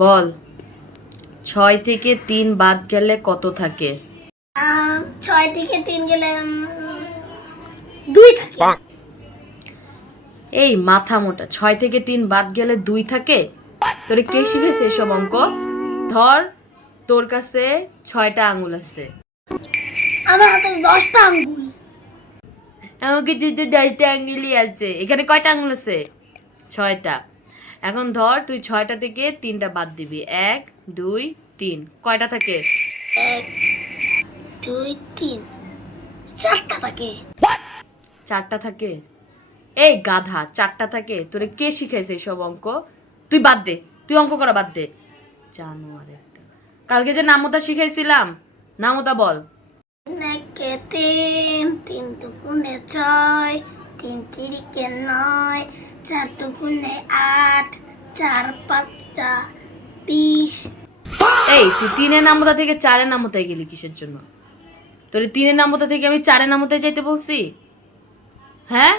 বল, 6 থেকে 3 বাদ গেলে কত থাকে? 6 থেকে 3 গেলে 2 থাকে। এই মাথা মোটা, 6 থেকে 3 বাদ গেলে 2 থাকে? তোরে কে শিখেছে এসব অঙ্ক? ধর, তোর কাছে 6টা আঙুল আছে। আমার হাতে 10টা আঙ্গুল। আমাকে যেতে 10টা আঙুলই আছে। এখানে কয়টা আঙুল আছে? 6টা। এখন ধর তুই 6টা থেকে 3টা বাদ দিবি। 1 2 3 কয়টা থাকে? 1 2 3 4টা থাকে। 4টা থাকে? এই গাধা, 4টা থাকে? তোরে কে শিখাইছে এসব অঙ্ক? তুই বাদ দে, তুই অঙ্ক করা বাদ দে। জানোয়ার একটা। কালকে যে নামতা শিখাইছিলাম, নামতা বল। একে 3 3 দুগুণে 6 3 তিরিকে 9 4 দুগুণে 8 4 5 20। এই তুই 3-এর নামতা থেকে 4-এর নামতায় গেলি কিসের জন্য? তোরে 3-এর নামতা থেকে আমি 4-এর নামতায় যাইতে বলছি? হ্যাঁ,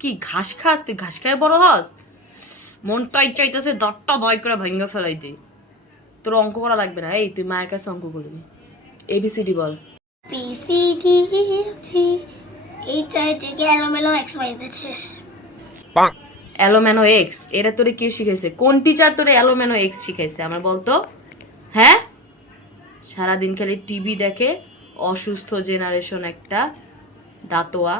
কি ঘাস খাস? তুই ঘাস খায় বড় হস? মনটাই চাইতেছে দরটা ভয় করে ভেঙে ফেলাই দে। তোর অঙ্ক করা লাগবে না। এই তুই মায়ের কাছে অঙ্ক করবি। এবিসিডি বল। B C D G H I J K এলোমেলো এক্স ওয়াই জেড শেষ। অ্যালোম্যানো এক্স, এটা তোরে কে শিখাইছে? কোন টিচার তোরে অ্যালোম্যানো এক্স শিখাইছে আমার বলতো? হ্যাঁ, সারাদিন খালি টিভি দেখে, অসুস্থ জেনারেশন একটা, দাতোয়া।